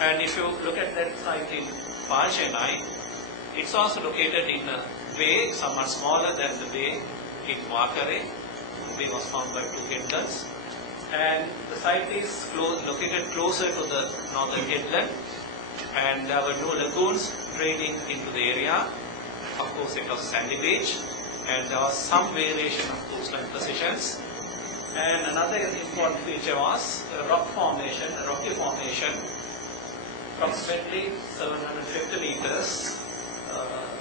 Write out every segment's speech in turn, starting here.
And if you look at that site in Chennai, it's also located in a bay, somewhat smaller than the bay in Wakare. The bay was found by 2 headlands. And the site is located closer to the northern headland, and there were no lagoons draining into the area. Of course, it was sandy beach, and there was some variation of coastline positions. And another important feature was a rocky formation, approximately 750 meters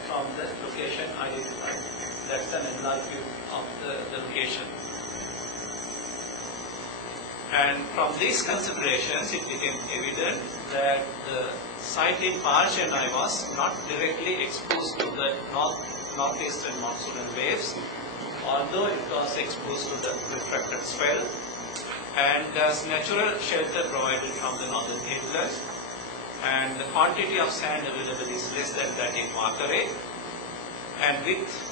from the location identified. That's an enlarged view of the location. And from these considerations, it became evident that the site in Chennai was not directly exposed to the northeastern monsoonal waves, although it was exposed to the refracted swell, and there's natural shelter provided from the northern headland, and the quantity of sand available is less than that in Wakare, and with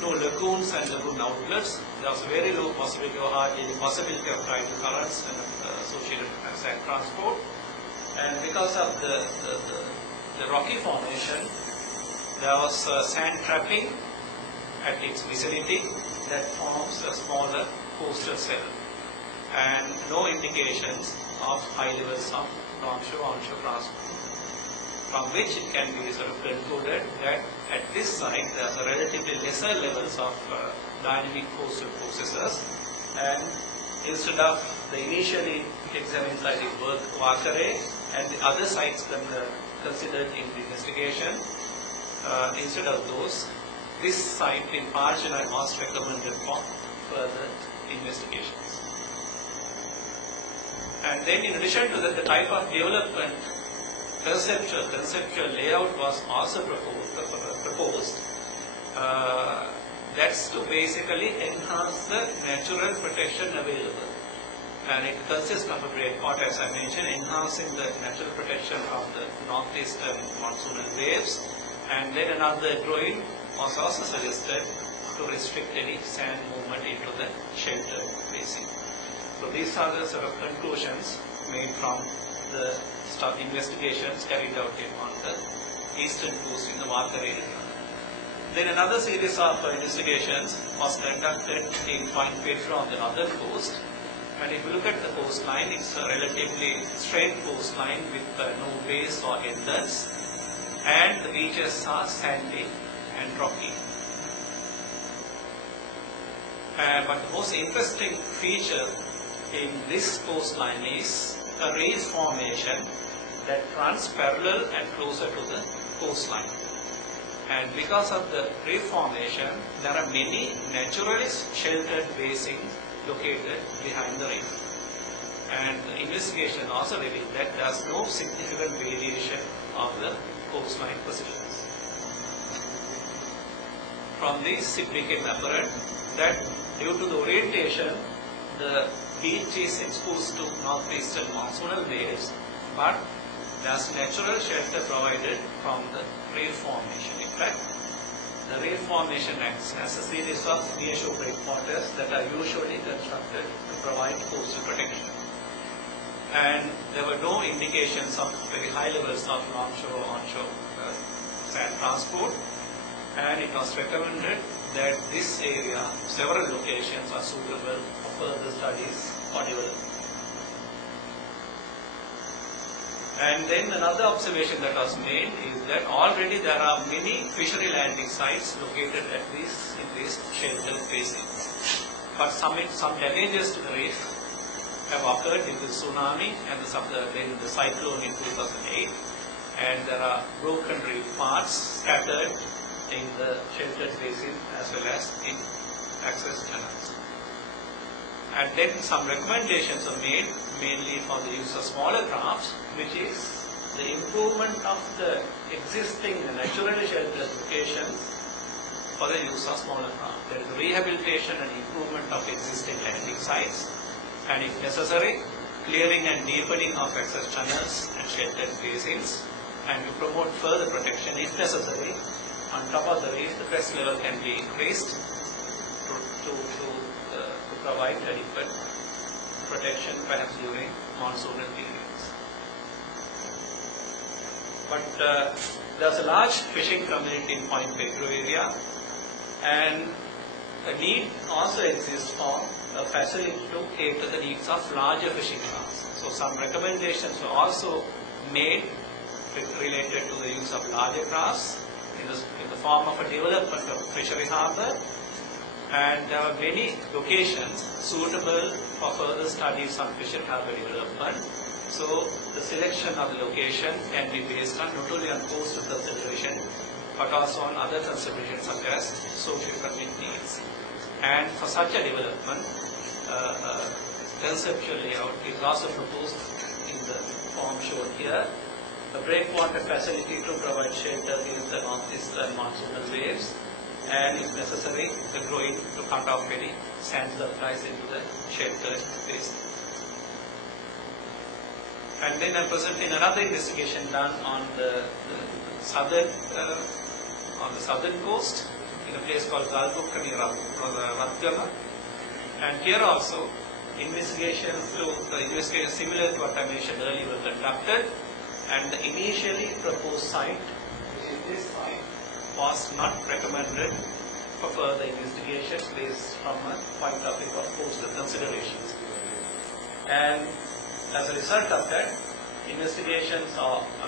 no lagoons and lagoon outlets, there was very low possibility or hardly any possibility of tidal currents and associated sand transport. And because of the rocky formation, there was sand trapping at its vicinity that forms a smaller coastal cell, and no indications of high levels of onshore transport, from which it can be sort of concluded that at this site there are relatively lesser levels of dynamic coastal processes, and instead of the initially examined site in both Wakare and the other sites considered in the investigation, instead of those, this site in Chennai was recommended for further investigations. And then in addition to that, the type of development conceptual layout was also proposed. That's to basically enhance the natural protection available. And it consists of a breakwater, as I mentioned, enhancing the natural protection from the northeastern monsoonal waves. And then another drawing was also suggested to restrict any sand movement into the sheltered basin. So these are the sort of conclusions made from the investigations carried out on the eastern coast in the Wakare area. Then another series of investigations was conducted in Point Pedro on the northern coast. And if you look at the coastline, it's a relatively straight coastline with no bays or headlands, and the beaches are sandy and rocky. But the most interesting feature in this coastline is a reef formation that runs parallel and closer to the coastline. And because of the reef formation, there are many naturally sheltered basins located behind the reef. And the investigation also revealed that there is no significant variation of the coastline positions. From this, it became apparent that due to the orientation, the beach is exposed to northeastern monsoonal waves, but there is natural shelter provided from the reef formation. In fact, the reef formation acts as a series of nearshore breakwaters that are usually constructed to provide coastal protection. And there were no indications of very high levels of onshore or onshore sand transport, and it was recommended that this area, several locations are suitable for further studies or development. And then another observation that was made is that already there are many fishery landing sites located in these sheltered basins. But some damages to the reef have occurred in the tsunami and then the cyclone in 2008. And there are broken reef parts scattered in the sheltered basin as well as in access channels. And then some recommendations are made mainly for the use of smaller crafts, which is the improvement of the existing naturally sheltered locations for the use of smaller craft. There is rehabilitation and improvement of existing landing sites, and if necessary, clearing and deepening of access channels and sheltered basins, and to promote further protection if necessary. On top of the reef, the crest level can be increased to provide adequate protection perhaps during monsoonal periods. But there's a large fishing community in Point Pedro area, and a need also exists for a facility to cater the needs of larger fishing crafts. So some recommendations were also made related to the use of larger crafts in the form of a development of fishery harbour, and there are many locations suitable for further studies on fishery harbour development. So the selection of the location can be based on not only on cost consideration but also on other considerations such as socio-economic needs. And for such a development, conceptual layout is also proposed in the form shown here. A breakwater facility to provide shelter against the northeastern monsoonal waves, and if necessary, the growing to cut off any sand supplies into the sheltered space. And then I'm presenting another investigation done on the southern coast in a place called Galbukka near Ratgama. And here also investigation similar to what I mentioned earlier were conducted, and the initially proposed site, which is this site, was not recommended for further investigations based from a point of view of coastal considerations. And as a result of that, investigations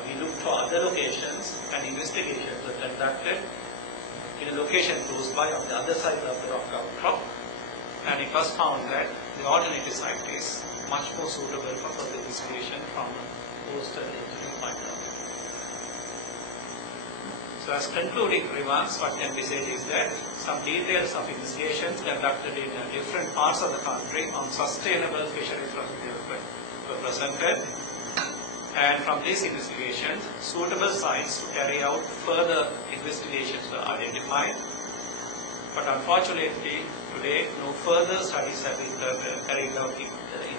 we looked for other locations, and investigations were conducted in a location close by on the other side of the rock outcrop, and it was found that the alternative site is much more suitable for further investigation from a coastal engineering point of view. So as concluding remarks, what can be said is that some details of investigations conducted in different parts of the country on sustainable fisheries development were presented, and from these investigations, suitable sites to carry out further investigations were identified. But unfortunately, today no further studies have been carried out in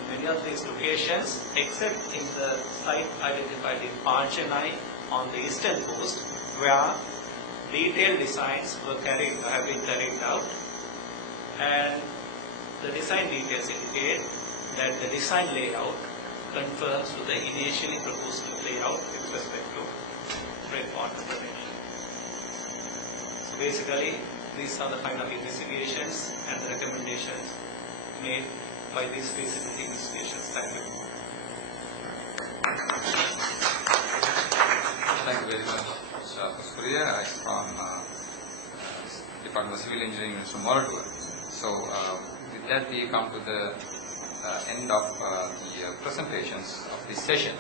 many of these locations, except in the site identified in Parchenai on the eastern coast, where detailed designs have been carried out, and the design details indicate that the design layout confirms to the initially proposed layout with respect to breakwater protection. So basically, these are the kind of investigations and the recommendations made by these feasibility investigations. Thank you. Thank you very much, Mr. Surya. I'm from Department of Civil Engineering, Mr. Moratua. So with that, we come to the end of the presentations of this session.